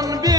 on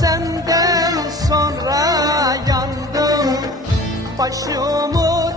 senden sonra yandım. Başımı